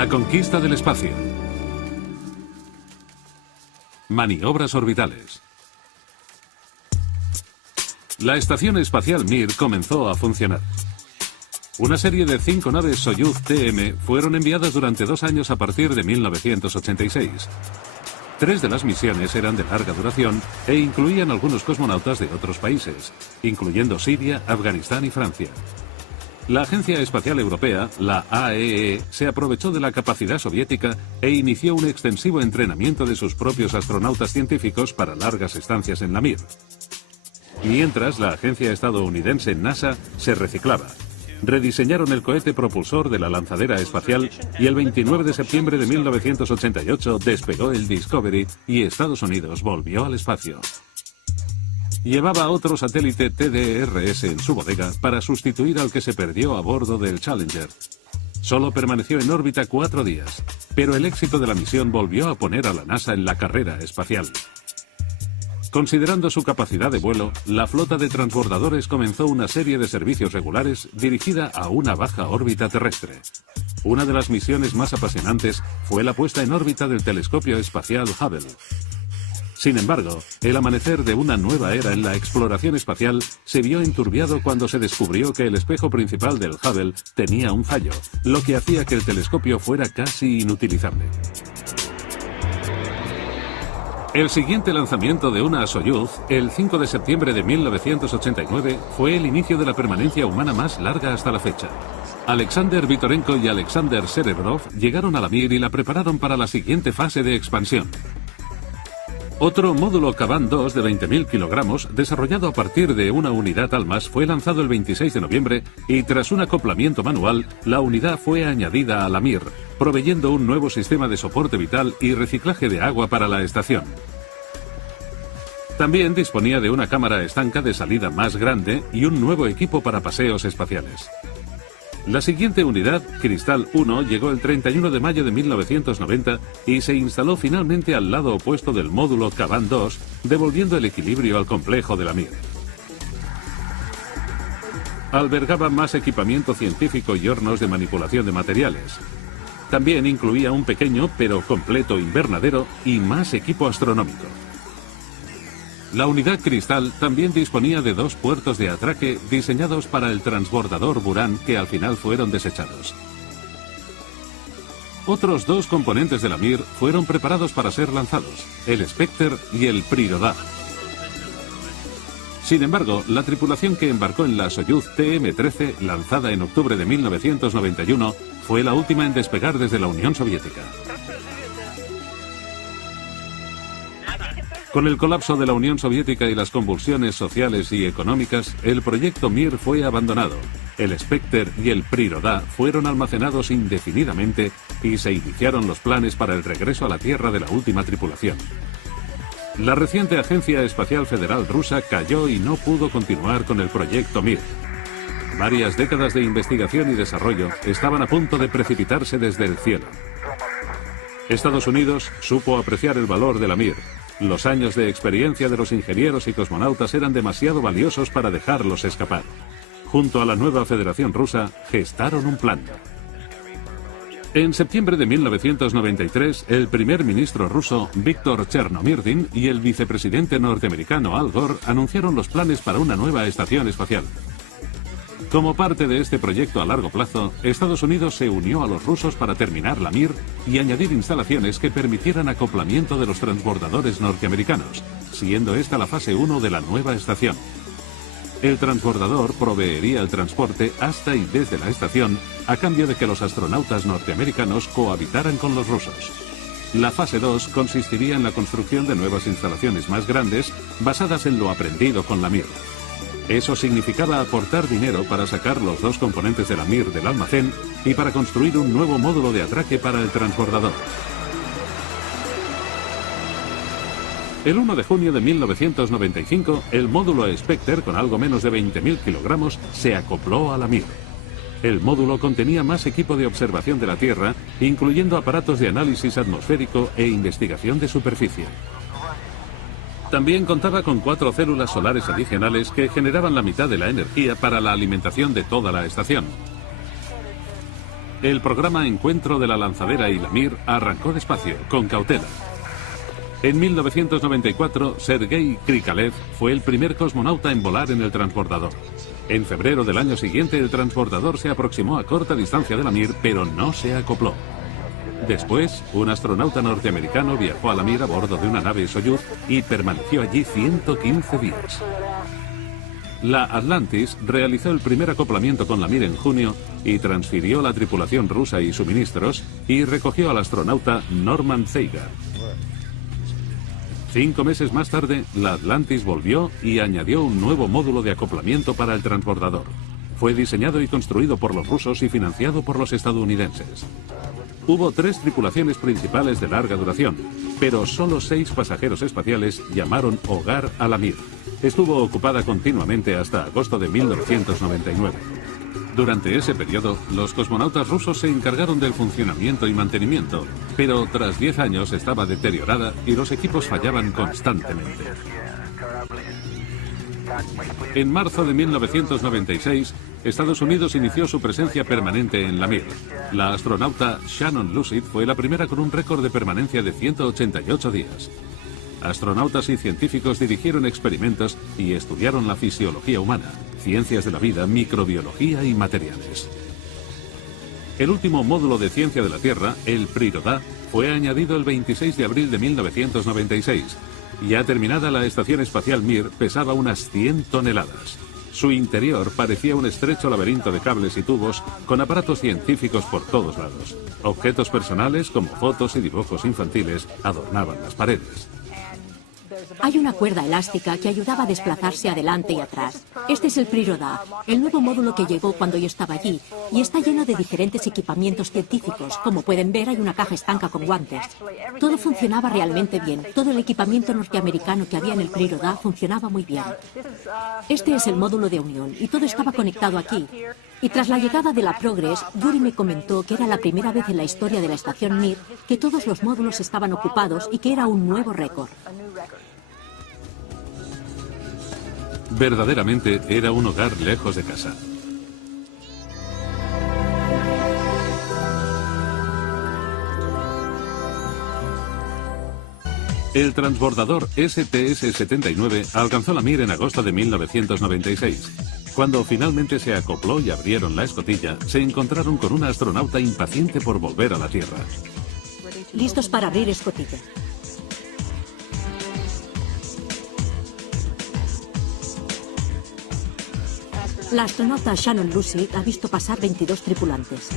La conquista del espacio. Maniobras orbitales. La estación espacial Mir comenzó a funcionar. Una serie de 5 naves Soyuz TM fueron enviadas durante 2 años a partir de 1986. 3 de las misiones eran de larga duración e incluían algunos cosmonautas de otros países, incluyendo Siria, Afganistán y Francia. La Agencia Espacial Europea, la AEE, se aprovechó de la capacidad soviética e inició un extensivo entrenamiento de sus propios astronautas científicos para largas estancias en la Mir. Mientras, la agencia estadounidense NASA se reciclaba. Rediseñaron el cohete propulsor de la lanzadera espacial y el 29 de septiembre de 1988 despegó el Discovery y Estados Unidos volvió al espacio. Llevaba otro satélite TDRS en su bodega para sustituir al que se perdió a bordo del Challenger. Solo permaneció en órbita 4 días, pero el éxito de la misión volvió a poner a la NASA en la carrera espacial. Considerando su capacidad de vuelo, la flota de transbordadores comenzó una serie de servicios regulares dirigida a una baja órbita terrestre. Una de las misiones más apasionantes fue la puesta en órbita del telescopio espacial Hubble. Sin embargo, el amanecer de una nueva era en la exploración espacial se vio enturbiado cuando se descubrió que el espejo principal del Hubble tenía un fallo, lo que hacía que el telescopio fuera casi inutilizable. El siguiente lanzamiento de una Soyuz, el 5 de septiembre de 1989, fue el inicio de la permanencia humana más larga hasta la fecha. Alexander Vitorenko y Alexander Serebrov llegaron a la Mir y la prepararon para la siguiente fase de expansión. Otro módulo Kavan 2 de 20.000 kilogramos, desarrollado a partir de una unidad Almaz, fue lanzado el 26 de noviembre y tras un acoplamiento manual, la unidad fue añadida a la Mir, proveyendo un nuevo sistema de soporte vital y reciclaje de agua para la estación. También disponía de una cámara estanca de salida más grande y un nuevo equipo para paseos espaciales. La siguiente unidad, Cristal 1, llegó el 31 de mayo de 1990 y se instaló finalmente al lado opuesto del módulo Kavan 2, devolviendo el equilibrio al complejo de la Mir. Albergaba más equipamiento científico y hornos de manipulación de materiales. También incluía un pequeño pero completo invernadero y más equipo astronómico. La unidad Cristal también disponía de 2 puertos de atraque diseñados para el transbordador Buran que al final fueron desechados. Otros 2 componentes de la Mir fueron preparados para ser lanzados, el Spectre y el Priroda. Sin embargo, la tripulación que embarcó en la Soyuz TM-13, lanzada en octubre de 1991, fue la última en despegar desde la Unión Soviética. Con el colapso de la Unión Soviética y las convulsiones sociales y económicas, el proyecto Mir fue abandonado. El Spectre y el Priroda fueron almacenados indefinidamente y se iniciaron los planes para el regreso a la Tierra de la última tripulación. La reciente Agencia Espacial Federal rusa cayó y no pudo continuar con el proyecto Mir. Varias décadas de investigación y desarrollo estaban a punto de precipitarse desde el cielo. Estados Unidos supo apreciar el valor de la Mir. Los años de experiencia de los ingenieros y cosmonautas eran demasiado valiosos para dejarlos escapar. Junto a la nueva Federación Rusa, gestaron un plan. En septiembre de 1993, el primer ministro ruso, Víktor Chernomyrdin, y el vicepresidente norteamericano Al Gore anunciaron los planes para una nueva estación espacial. Como parte de este proyecto a largo plazo, Estados Unidos se unió a los rusos para terminar la Mir y añadir instalaciones que permitieran acoplamiento de los transbordadores norteamericanos, siendo esta la fase 1 de la nueva estación. El transbordador proveería el transporte hasta y desde la estación a cambio de que los astronautas norteamericanos cohabitaran con los rusos. La fase 2 consistiría en la construcción de nuevas instalaciones más grandes basadas en lo aprendido con la Mir. Eso significaba aportar dinero para sacar los 2 componentes de la Mir del almacén y para construir un nuevo módulo de atraque para el transbordador. El 1 de junio de 1995, el módulo Spectre, con algo menos de 20.000 kilogramos, se acopló a la Mir. El módulo contenía más equipo de observación de la Tierra, incluyendo aparatos de análisis atmosférico e investigación de superficie. También contaba con 4 células solares adicionales que generaban la mitad de la energía para la alimentación de toda la estación. El programa Encuentro de la Lanzadera y la Mir arrancó despacio, con cautela. En 1994, Sergei Krikalev fue el primer cosmonauta en volar en el transbordador. En febrero del año siguiente, el transbordador se aproximó a corta distancia de la Mir, pero no se acopló. Después, un astronauta norteamericano viajó a la Mir a bordo de una nave Soyuz y permaneció allí 115 días. La Atlantis realizó el primer acoplamiento con la Mir en junio y transfirió la tripulación rusa y suministros y recogió al astronauta Norman Zeiger. 5 meses más tarde, la Atlantis volvió y añadió un nuevo módulo de acoplamiento para el transbordador. Fue diseñado y construido por los rusos y financiado por los estadounidenses. Hubo 3 tripulaciones principales de larga duración, pero solo 6 pasajeros espaciales llamaron hogar a la Mir. Estuvo ocupada continuamente hasta agosto de 1999. Durante ese periodo, los cosmonautas rusos se encargaron del funcionamiento y mantenimiento, pero tras 10 años estaba deteriorada y los equipos fallaban constantemente. En marzo de 1996, Estados Unidos inició su presencia permanente en la Mir. La astronauta Shannon Lucid fue la primera con un récord de permanencia de 188 días. Astronautas y científicos dirigieron experimentos y estudiaron la fisiología humana, ciencias de la vida, microbiología y materiales. El último módulo de ciencia de la Tierra, el PRIRODA, fue añadido el 26 de abril de 1996. Ya terminada, la Estación Espacial Mir pesaba unas 100 toneladas. Su interior parecía un estrecho laberinto de cables y tubos con aparatos científicos por todos lados. Objetos personales como fotos y dibujos infantiles adornaban las paredes. Hay una cuerda elástica que ayudaba a desplazarse adelante y atrás. Este es el PRIRODA, el nuevo módulo que llegó cuando yo estaba allí, y está lleno de diferentes equipamientos científicos. Como pueden ver, hay una caja estanca con guantes. Todo funcionaba realmente bien. Todo el equipamiento norteamericano que había en el PRIRODA funcionaba muy bien. Este es el módulo de unión, y todo estaba conectado aquí. Y tras la llegada de la Progress, Yuri me comentó que era la primera vez en la historia de la estación Mir que todos los módulos estaban ocupados y que era un nuevo récord. Verdaderamente era un hogar lejos de casa. El transbordador STS-79 alcanzó la Mir en agosto de 1996. Cuando finalmente se acopló y abrieron la escotilla, se encontraron con una astronauta impaciente por volver a la Tierra. Listos para abrir escotilla. La astronauta Shannon Lucid ha visto pasar 22 tripulantes.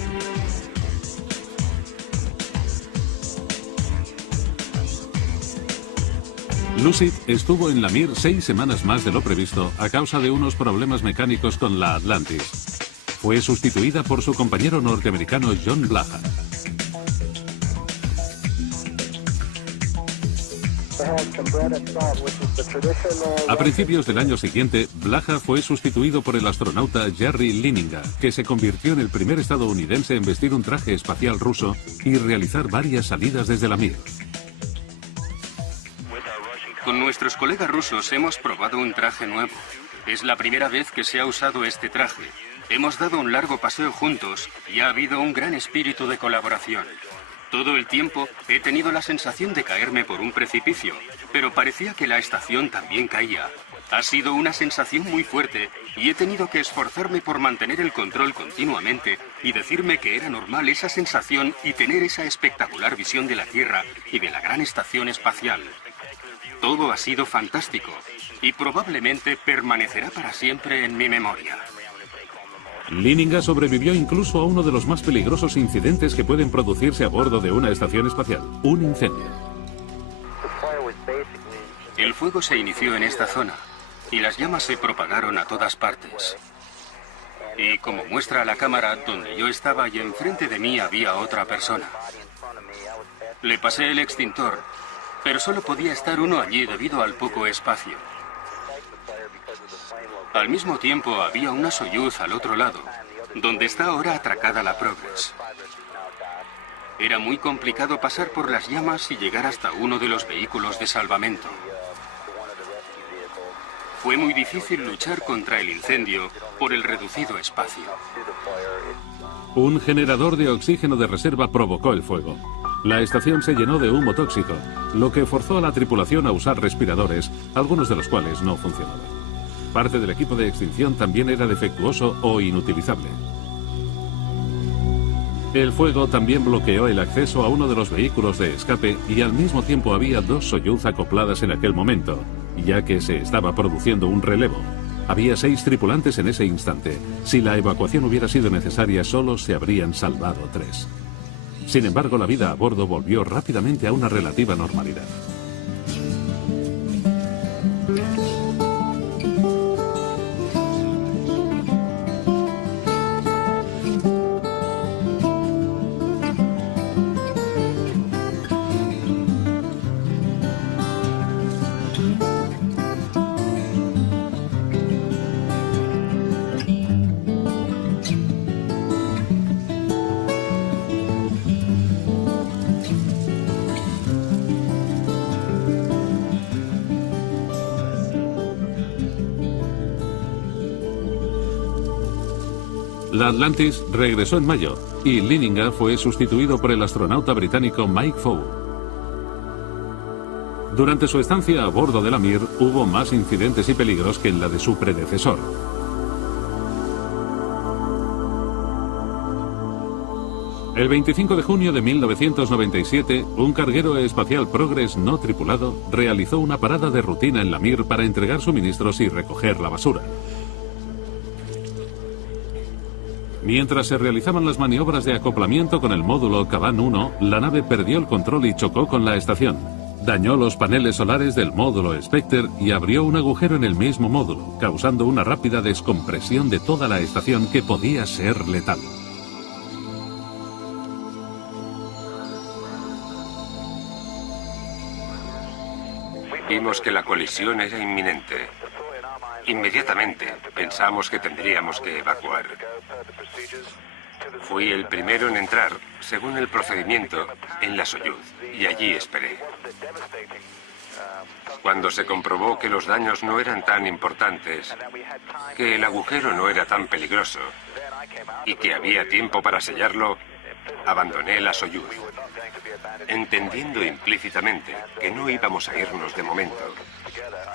Lucid estuvo en la Mir 6 semanas más de lo previsto a causa de unos problemas mecánicos con la Atlantis. Fue sustituida por su compañero norteamericano John Blaha. A principios del año siguiente, Blaha fue sustituido por el astronauta Jerry Lininga, que se convirtió en el primer estadounidense en vestir un traje espacial ruso y realizar varias salidas desde la Mir. Con nuestros colegas rusos hemos probado un traje nuevo. Es la primera vez que se ha usado este traje. Hemos dado un largo paseo juntos y ha habido un gran espíritu de colaboración. Todo el tiempo he tenido la sensación de caerme por un precipicio, pero parecía que la estación también caía. Ha sido una sensación muy fuerte y he tenido que esforzarme por mantener el control continuamente y decirme que era normal esa sensación y tener esa espectacular visión de la Tierra y de la gran estación espacial. Todo ha sido fantástico y probablemente permanecerá para siempre en mi memoria. Lininga sobrevivió incluso a uno de los más peligrosos incidentes que pueden producirse a bordo de una estación espacial, un incendio. El fuego se inició en esta zona y las llamas se propagaron a todas partes. Y como muestra la cámara, donde yo estaba y enfrente de mí había otra persona. Le pasé el extintor, pero solo podía estar uno allí debido al poco espacio. Al mismo tiempo había una Soyuz al otro lado, donde está ahora atracada la Progress. Era muy complicado pasar por las llamas y llegar hasta uno de los vehículos de salvamento. Fue muy difícil luchar contra el incendio por el reducido espacio. Un generador de oxígeno de reserva provocó el fuego. La estación se llenó de humo tóxico, lo que forzó a la tripulación a usar respiradores, algunos de los cuales no funcionaban. Parte del equipo de extinción también era defectuoso o inutilizable. El fuego también bloqueó el acceso a uno de los vehículos de escape y al mismo tiempo había 2 Soyuz acopladas en aquel momento, ya que se estaba produciendo un relevo. Había 6 tripulantes en ese instante. Si la evacuación hubiera sido necesaria, solo se habrían salvado 3. Sin embargo, la vida a bordo volvió rápidamente a una relativa normalidad. La Atlantis regresó en mayo y Lininga fue sustituido por el astronauta británico Mike Fow. Durante su estancia a bordo de la Mir hubo más incidentes y peligros que en la de su predecesor. El 25 de junio de 1997, un carguero espacial Progress no tripulado realizó una parada de rutina en la Mir para entregar suministros y recoger la basura. Mientras se realizaban las maniobras de acoplamiento con el módulo Caban 1, la nave perdió el control y chocó con la estación. Dañó los paneles solares del módulo Spectre y abrió un agujero en el mismo módulo, causando una rápida descompresión de toda la estación que podía ser letal. Vimos que la colisión era inminente. Inmediatamente pensamos que tendríamos que evacuar. Fui el primero en entrar, según el procedimiento, en la Soyuz, y allí esperé. Cuando se comprobó que los daños no eran tan importantes, que el agujero no era tan peligroso y que había tiempo para sellarlo, abandoné la Soyuz, entendiendo implícitamente que no íbamos a irnos de momento.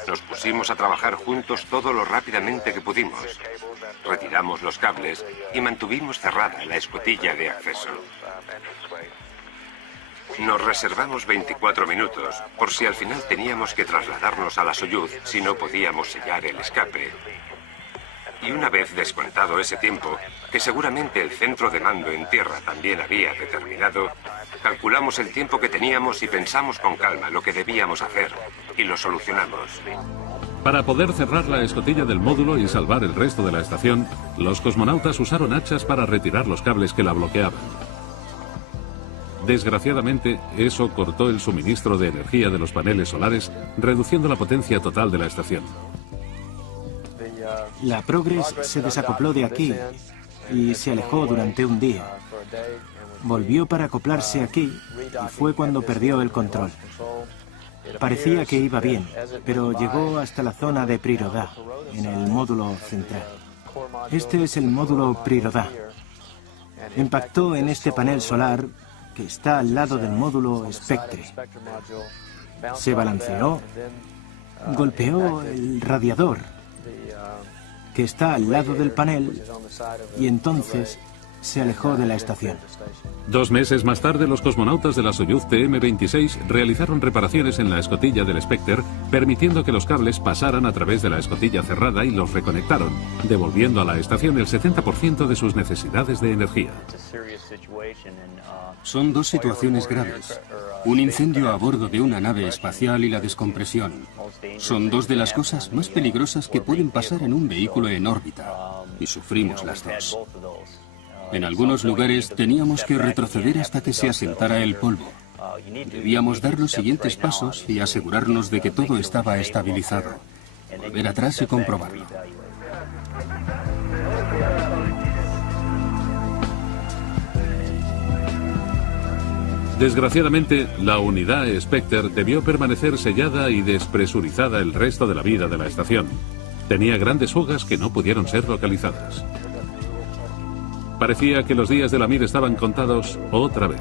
Nos pusimos a trabajar juntos todo lo rápidamente que pudimos. Retiramos los cables y mantuvimos cerrada la escotilla de acceso. Nos reservamos 24 minutos por si al final teníamos que trasladarnos a la Soyuz si no podíamos sellar el escape. Y una vez descontado ese tiempo, que seguramente el centro de mando en tierra también había determinado, calculamos el tiempo que teníamos y pensamos con calma lo que debíamos hacer, y lo solucionamos. Para poder cerrar la escotilla del módulo y salvar el resto de la estación, los cosmonautas usaron hachas para retirar los cables que la bloqueaban. Desgraciadamente, eso cortó el suministro de energía de los paneles solares, reduciendo la potencia total de la estación. La Progress se desacopló de aquí y se alejó durante un día. Volvió para acoplarse aquí y fue cuando perdió el control. Parecía que iba bien, pero llegó hasta la zona de Priroda, en el módulo central. Este es el módulo Priroda. Impactó en este panel solar que está al lado del módulo Spectre. Se balanceó, golpeó el radiador que está al lado del panel y entonces se alejó de la estación. 2 meses más tarde, los cosmonautas de la Soyuz TM-26 realizaron reparaciones en la escotilla del Spectre, permitiendo que los cables pasaran a través de la escotilla cerrada y los reconectaron, devolviendo a la estación el 70% de sus necesidades de energía. Son 2 situaciones graves. Un incendio a bordo de una nave espacial y la descompresión. Son 2 de las cosas más peligrosas que pueden pasar en un vehículo en órbita. Y sufrimos las 2. En algunos lugares teníamos que retroceder hasta que se asentara el polvo. Debíamos dar los siguientes pasos y asegurarnos de que todo estaba estabilizado. Volver atrás y comprobarlo. Desgraciadamente, la unidad Spectre debió permanecer sellada y despresurizada el resto de la vida de la estación. Tenía grandes fugas que no pudieron ser localizadas. Parecía que los días de la Mir estaban contados otra vez.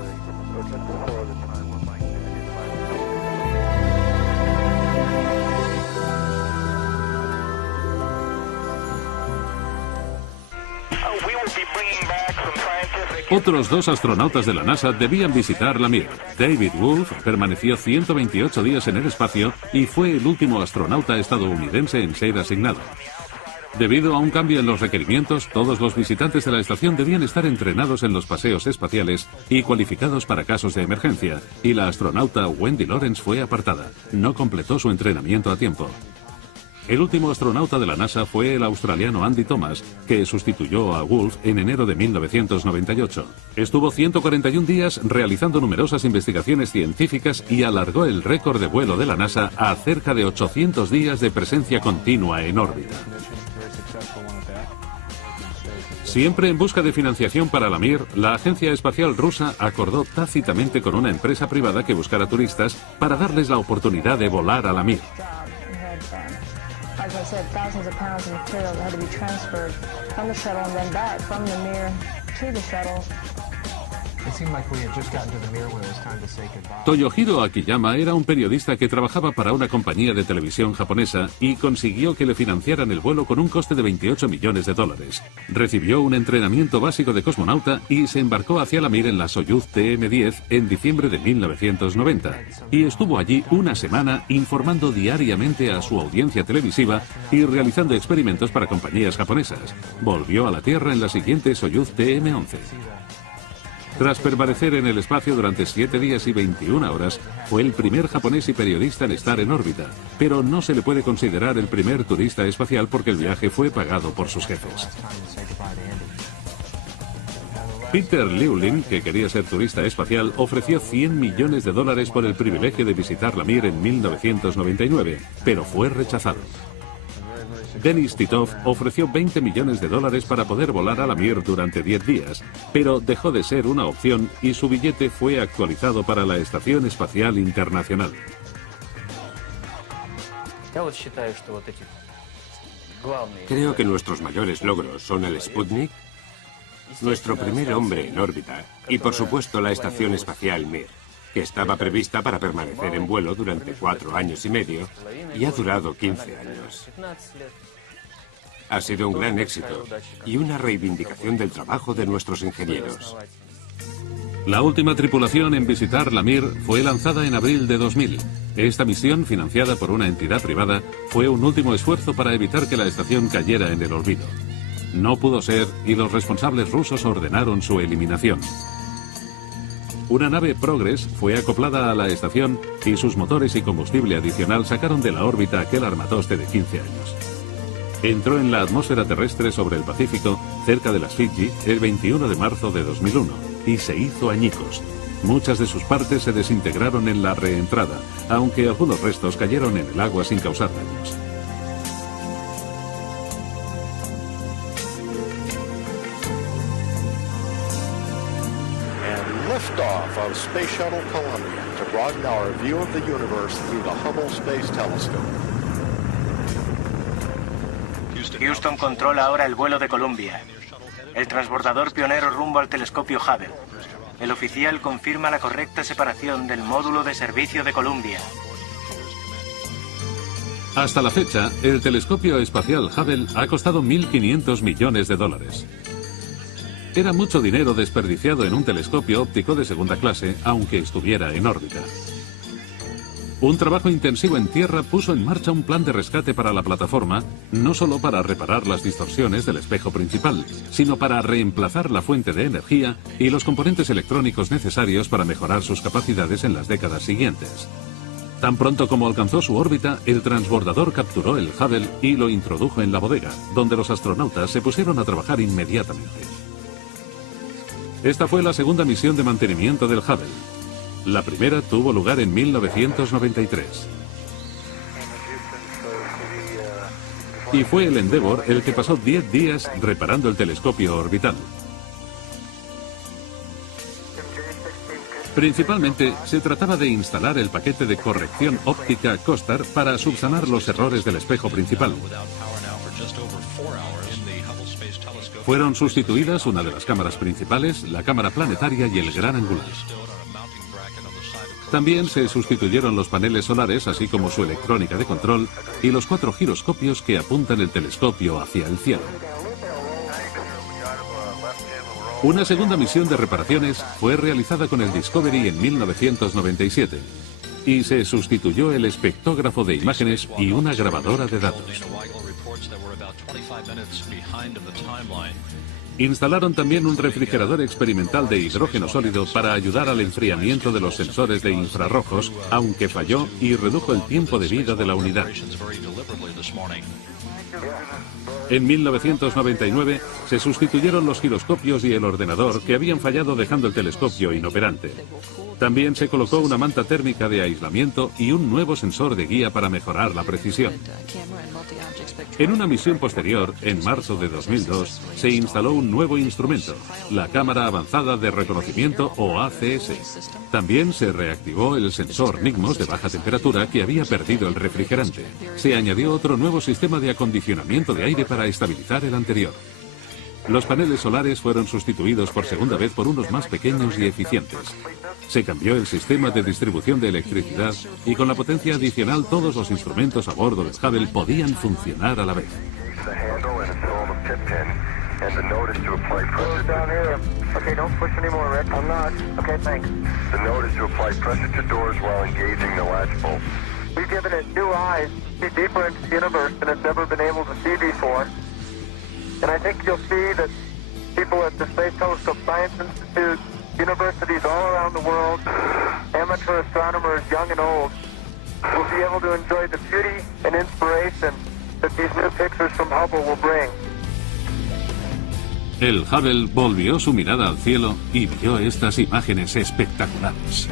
Otros 2 astronautas de la NASA debían visitar la Mir. David Wolf permaneció 128 días en el espacio y fue el último astronauta estadounidense en ser asignado. Debido a un cambio en los requerimientos, todos los visitantes de la estación debían estar entrenados en los paseos espaciales y cualificados para casos de emergencia, y la astronauta Wendy Lawrence fue apartada. No completó su entrenamiento a tiempo. El último astronauta de la NASA fue el australiano Andy Thomas, que sustituyó a Wolf en enero de 1998. Estuvo 141 días realizando numerosas investigaciones científicas y alargó el récord de vuelo de la NASA a cerca de 800 días de presencia continua en órbita. Siempre en busca de financiación para la Mir, la Agencia Espacial Rusa acordó tácitamente con una empresa privada que buscara turistas para darles la oportunidad de volar a la Mir. As I said, thousands of pounds of material that had to be transferred from the shuttle and then back from the Mir to the shuttle. Toyohiro Akiyama era un periodista que trabajaba para una compañía de televisión japonesa y consiguió que le financiaran el vuelo con un coste de $28 millones. Recibió un entrenamiento básico de cosmonauta y se embarcó hacia la Mir en la Soyuz TM-10 en diciembre de 1990. Y estuvo allí una semana informando diariamente a su audiencia televisiva y realizando experimentos para compañías japonesas. Volvió a la Tierra en la siguiente Soyuz TM-11. Tras permanecer en el espacio durante 7 días y 21 horas, fue el primer japonés y periodista en estar en órbita, pero no se le puede considerar el primer turista espacial porque el viaje fue pagado por sus jefes. Peter Llewellyn, que quería ser turista espacial, ofreció $100 millones por el privilegio de visitar la Mir en 1999, pero fue rechazado. Denis Titov ofreció $20 millones para poder volar a la Mir durante 10 días, pero dejó de ser una opción y su billete fue actualizado para la Estación Espacial Internacional. Creo que nuestros mayores logros son el Sputnik, nuestro primer hombre en órbita y, por supuesto, la Estación Espacial Mir, que estaba prevista para permanecer en vuelo durante 4 años y medio y ha durado 15 años. Ha sido un gran éxito y una reivindicación del trabajo de nuestros ingenieros. La última tripulación en visitar la Mir fue lanzada en abril de 2000. Esta misión, financiada por una entidad privada, fue un último esfuerzo para evitar que la estación cayera en el olvido. No pudo ser y los responsables rusos ordenaron su eliminación. Una nave Progress fue acoplada a la estación y sus motores y combustible adicional sacaron de la órbita aquel armatoste de 15 años. Entró en la atmósfera terrestre sobre el Pacífico, cerca de las Fiji, el 21 de marzo de 2001, y se hizo añicos. Muchas de sus partes se desintegraron en la reentrada, aunque algunos restos cayeron en el agua sin causar daños. Liftoff of Space Shuttle Columbia to broaden our view of the universe through the Hubble Space Telescope. Houston controla ahora el vuelo de Columbia, el transbordador pionero rumbo al telescopio Hubble. El oficial confirma la correcta separación del módulo de servicio de Columbia. Hasta la fecha, el telescopio espacial Hubble ha costado $1.500 millones. Era mucho dinero desperdiciado en un telescopio óptico de segunda clase, aunque estuviera en órbita. Un trabajo intensivo en tierra puso en marcha un plan de rescate para la plataforma, no solo para reparar las distorsiones del espejo principal, sino para reemplazar la fuente de energía y los componentes electrónicos necesarios para mejorar sus capacidades en las décadas siguientes. Tan pronto como alcanzó su órbita, el transbordador capturó el Hubble y lo introdujo en la bodega, donde los astronautas se pusieron a trabajar inmediatamente. Esta fue la segunda misión de mantenimiento del Hubble. La primera tuvo lugar en 1993. Y fue el Endeavour el que pasó 10 días reparando el telescopio orbital. Principalmente se trataba de instalar el paquete de corrección óptica COSTAR para subsanar los errores del espejo principal. Fueron sustituidas una de las cámaras principales, la cámara planetaria y el gran angular. También se sustituyeron los paneles solares, así como su electrónica de control y los 4 giroscopios que apuntan el telescopio hacia el cielo. Una segunda misión de reparaciones fue realizada con el Discovery en 1997 y se sustituyó el espectógrafo de imágenes y una grabadora de datos. Instalaron también un refrigerador experimental de hidrógeno sólido para ayudar al enfriamiento de los sensores de infrarrojos, aunque falló y redujo el tiempo de vida de la unidad. En 1999 se sustituyeron los giroscopios y el ordenador que habían fallado dejando el telescopio inoperante. También se colocó una manta térmica de aislamiento y un nuevo sensor de guía para mejorar la precisión. En una misión posterior, en marzo de 2002, se instaló un nuevo instrumento, la Cámara Avanzada de Reconocimiento o ACS. También se reactivó el sensor NIGMOS de baja temperatura que había perdido el refrigerante. Se añadió otro nuevo sistema de acondicionamiento de aire para estabilizar el anterior. Los paneles solares fueron sustituidos por segunda vez por unos más pequeños y eficientes. Se cambió el sistema de distribución de electricidad y con la potencia adicional todos los instrumentos a bordo del Hubble podían funcionar a la vez. And I think you'll see that people at the Space Telescope Science Institute, universities all around the world, amateur astronomers, young and old, will be able to enjoy the beauty and inspiration that these new pictures from Hubble will bring. El Hubble volvió su mirada al cielo y vio estas imágenes espectaculares.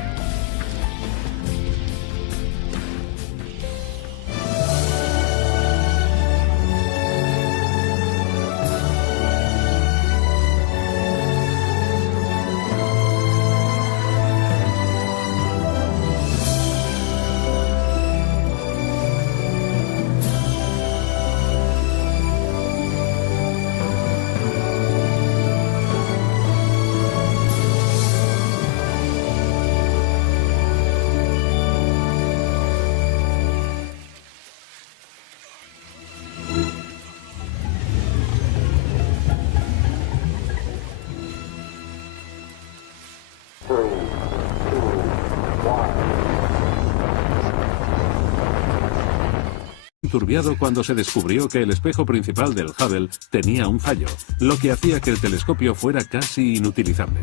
Turbiado cuando se descubrió que el espejo principal del Hubble tenía un fallo, lo que hacía que el telescopio fuera casi inutilizable.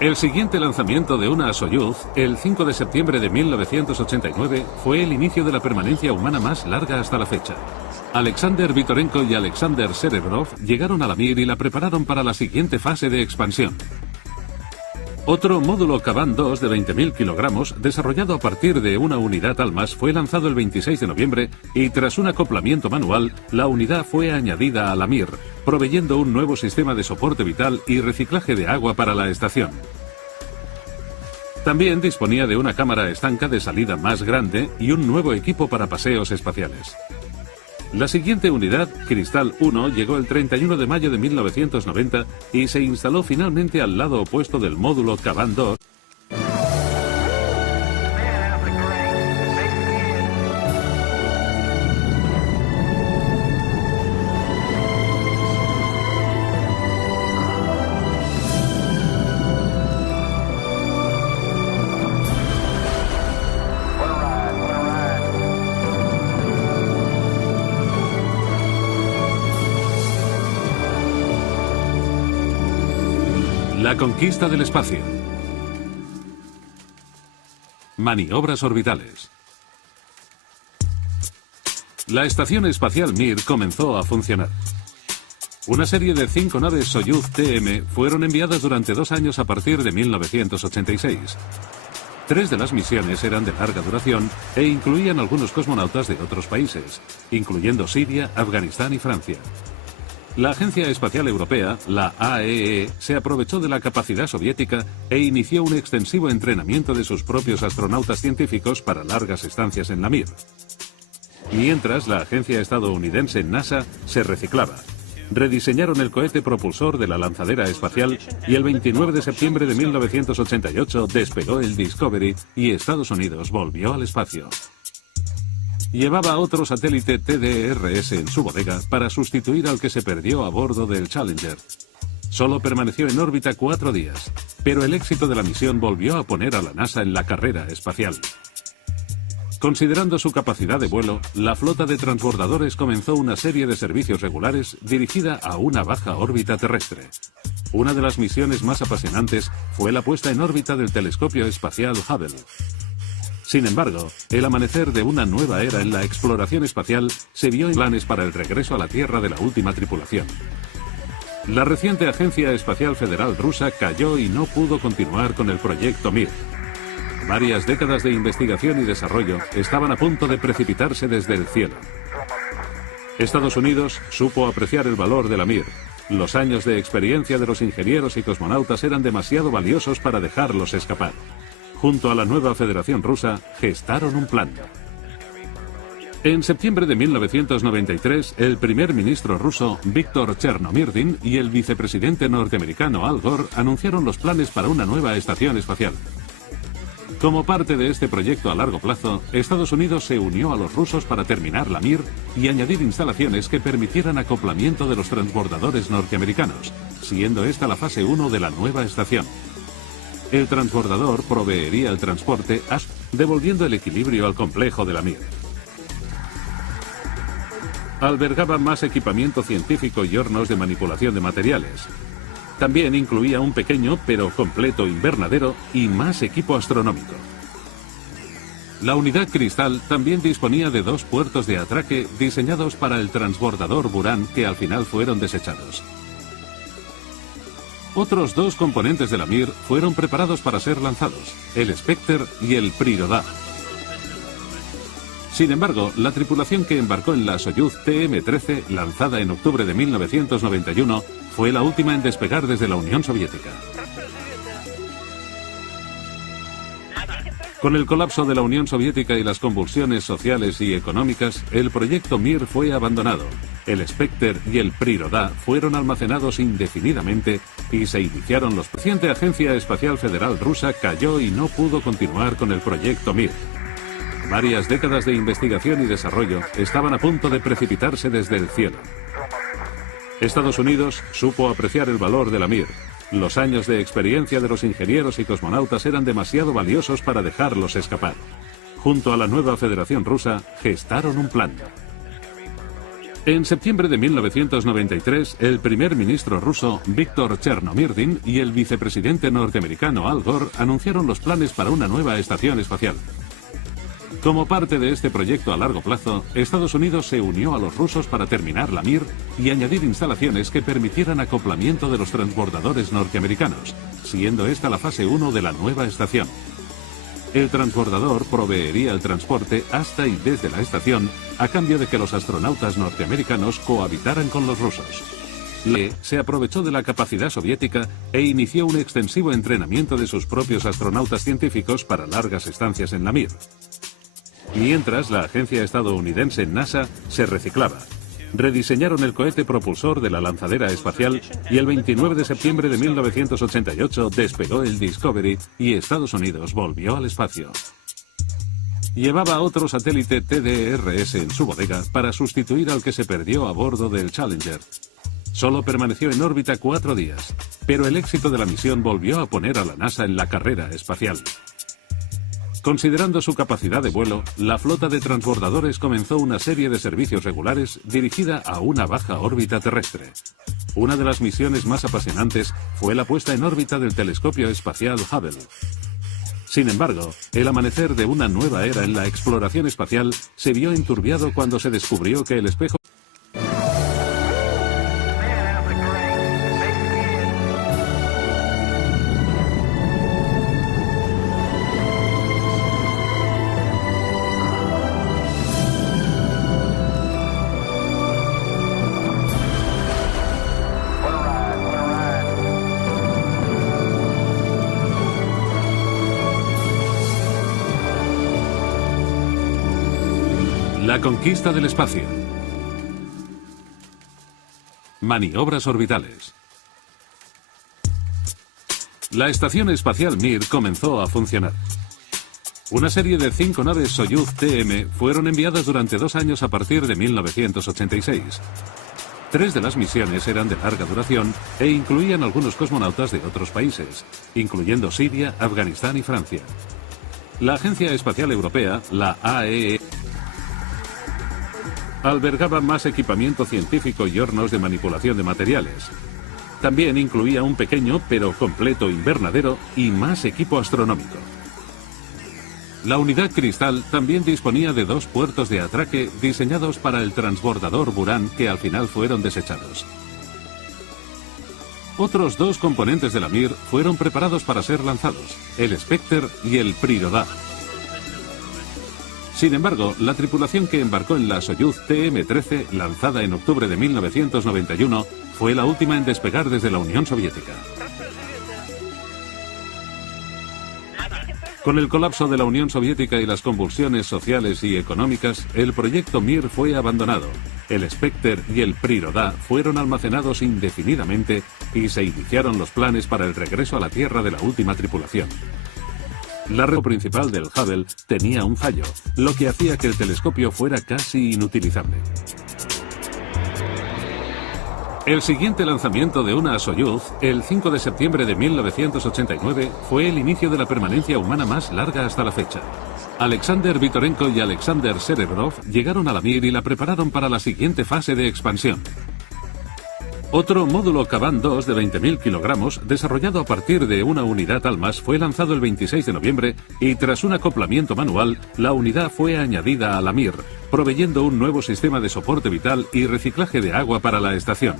El siguiente lanzamiento de una Soyuz, el 5 de septiembre de 1989, fue el inicio de la permanencia humana más larga hasta la fecha. Alexander Vitorenko y Alexander Serebrov llegaron a la Mir y la prepararon para la siguiente fase de expansión. Otro módulo Caban 2 de 20.000 kilogramos, desarrollado a partir de una unidad Almas, fue lanzado el 26 de noviembre y tras un acoplamiento manual, la unidad fue añadida a la Mir, proveyendo un nuevo sistema de soporte vital y reciclaje de agua para la estación. También disponía de una cámara estanca de salida más grande y un nuevo equipo para paseos espaciales. La siguiente unidad, Cristal 1, llegó el 31 de mayo de 1990 y se instaló finalmente al lado opuesto del módulo Caban 2. La conquista del espacio. Maniobras orbitales. La estación espacial Mir comenzó a funcionar. Una serie de 5 naves Soyuz TM fueron enviadas durante 2 años a partir de 1986. 3 de las misiones eran de larga duración e incluían algunos cosmonautas de otros países, incluyendo Siria, Afganistán y Francia. La Agencia Espacial Europea, la AEE, se aprovechó de la capacidad soviética e inició un extensivo entrenamiento de sus propios astronautas científicos para largas estancias en la Mir. Mientras, la agencia estadounidense NASA se reciclaba. Rediseñaron el cohete propulsor de la lanzadera espacial y el 29 de septiembre de 1988 despegó el Discovery y Estados Unidos volvió al espacio. Llevaba otro satélite TDRS en su bodega para sustituir al que se perdió a bordo del Challenger. Solo permaneció en órbita 4 días, pero el éxito de la misión volvió a poner a la NASA en la carrera espacial. Considerando su capacidad de vuelo, la flota de transbordadores comenzó una serie de servicios regulares dirigida a una baja órbita terrestre. Una de las misiones más apasionantes fue la puesta en órbita del telescopio espacial Hubble. Sin embargo, el amanecer de una nueva era en la exploración espacial se vio en planes para el regreso a la Tierra de la última tripulación. La reciente Agencia Espacial Federal rusa cayó y no pudo continuar con el proyecto Mir. Varias décadas de investigación y desarrollo estaban a punto de precipitarse desde el cielo. Estados Unidos supo apreciar el valor de la Mir. Los años de experiencia de los ingenieros y cosmonautas eran demasiado valiosos para dejarlos escapar. Junto a la nueva Federación Rusa, gestaron un plan. En septiembre de 1993, el primer ministro ruso, Víktor Chernomyrdin, y el vicepresidente norteamericano Al Gore anunciaron los planes para una nueva estación espacial. Como parte de este proyecto a largo plazo, Estados Unidos se unió a los rusos para terminar la Mir y añadir instalaciones que permitieran acoplamiento de los transbordadores norteamericanos, siendo esta la fase 1 de la nueva estación. El transbordador proveería el transporte, devolviendo el equilibrio al complejo de la Mir. Albergaba más equipamiento científico y hornos de manipulación de materiales. También incluía un pequeño pero completo invernadero y más equipo astronómico. La unidad Cristal también disponía de 2 puertos de atraque diseñados para el transbordador Buran que al final fueron desechados. Otros 2 componentes de la Mir fueron preparados para ser lanzados, el Spectre y el Prirodá. Sin embargo, la tripulación que embarcó en la Soyuz TM-13, lanzada en octubre de 1991, fue la última en despegar desde la Unión Soviética. Con el colapso de la Unión Soviética y las convulsiones sociales y económicas, el proyecto Mir fue abandonado. El Spectre y el Prirodá fueron almacenados indefinidamente y se iniciaron los... La reciente Agencia Espacial Federal rusa cayó y no pudo continuar con el proyecto Mir. Varias décadas de investigación y desarrollo estaban a punto de precipitarse desde el cielo. Estados Unidos supo apreciar el valor de la Mir. Los años de experiencia de los ingenieros y cosmonautas eran demasiado valiosos para dejarlos escapar. Junto a la nueva Federación Rusa, gestaron un plan. En septiembre de 1993, el primer ministro ruso, Víktor Chernomyrdin, y el vicepresidente norteamericano Al Gore anunciaron los planes para una nueva estación espacial. Como parte de este proyecto a largo plazo, Estados Unidos se unió a los rusos para terminar la Mir y añadir instalaciones que permitieran acoplamiento de los transbordadores norteamericanos, siendo esta la fase 1 de la nueva estación. El transbordador proveería el transporte hasta y desde la estación, a cambio de que los astronautas norteamericanos cohabitaran con los rusos. Se aprovechó de la capacidad soviética e inició un extensivo entrenamiento de sus propios astronautas científicos para largas estancias en la Mir. Mientras, la agencia estadounidense NASA se reciclaba. Rediseñaron el cohete propulsor de la lanzadera espacial y el 29 de septiembre de 1988 despegó el Discovery y Estados Unidos volvió al espacio. Llevaba otro satélite TDRS en su bodega para sustituir al que se perdió a bordo del Challenger. Solo permaneció en órbita 4 días, pero el éxito de la misión volvió a poner a la NASA en la carrera espacial. Considerando su capacidad de vuelo, la flota de transbordadores comenzó una serie de servicios regulares dirigida a una baja órbita terrestre. Una de las misiones más apasionantes fue la puesta en órbita del telescopio espacial Hubble. Sin embargo, el amanecer de una nueva era en la exploración espacial se vio enturbiado cuando se descubrió que el espejo La conquista del espacio. Maniobras orbitales. La estación espacial Mir comenzó a funcionar. Una serie de 5 naves Soyuz TM fueron enviadas durante 2 años a partir de 1986. 3 de las misiones eran de larga duración e incluían algunos cosmonautas de otros países, incluyendo Siria, Afganistán y Francia. La Agencia Espacial Europea, la AEE, albergaba más equipamiento científico y hornos de manipulación de materiales. También incluía un pequeño pero completo invernadero y más equipo astronómico. La unidad Cristal también disponía de 2 puertos de atraque diseñados para el transbordador Buran, que al final fueron desechados. Otros 2 componentes de la Mir fueron preparados para ser lanzados, el Spectre y el Priroda. Sin embargo, la tripulación que embarcó en la Soyuz TM-13, lanzada en octubre de 1991, fue la última en despegar desde la Unión Soviética. Con el colapso de la Unión Soviética y las convulsiones sociales y económicas, el proyecto Mir fue abandonado. El Spectre y el Priroda fueron almacenados indefinidamente y se iniciaron los planes para el regreso a la Tierra de la última tripulación. La red principal del Hubble tenía un fallo, lo que hacía que el telescopio fuera casi inutilizable. El siguiente lanzamiento de una Soyuz, el 5 de septiembre de 1989, fue el inicio de la permanencia humana más larga hasta la fecha. Alexander Vitorenko y Alexander Serebrov llegaron a la Mir y la prepararon para la siguiente fase de expansión. Otro módulo Kavan 2 de 20.000 kilogramos, desarrollado a partir de una unidad Almaz, fue lanzado el 26 de noviembre y tras un acoplamiento manual, la unidad fue añadida a la Mir, proveyendo un nuevo sistema de soporte vital y reciclaje de agua para la estación.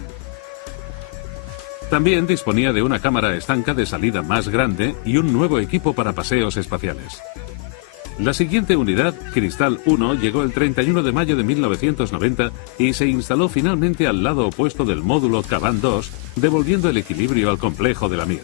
También disponía de una cámara estanca de salida más grande y un nuevo equipo para paseos espaciales. La siguiente unidad, Cristal 1, llegó el 31 de mayo de 1990 y se instaló finalmente al lado opuesto del módulo Kavan 2, devolviendo el equilibrio al complejo de la Mir.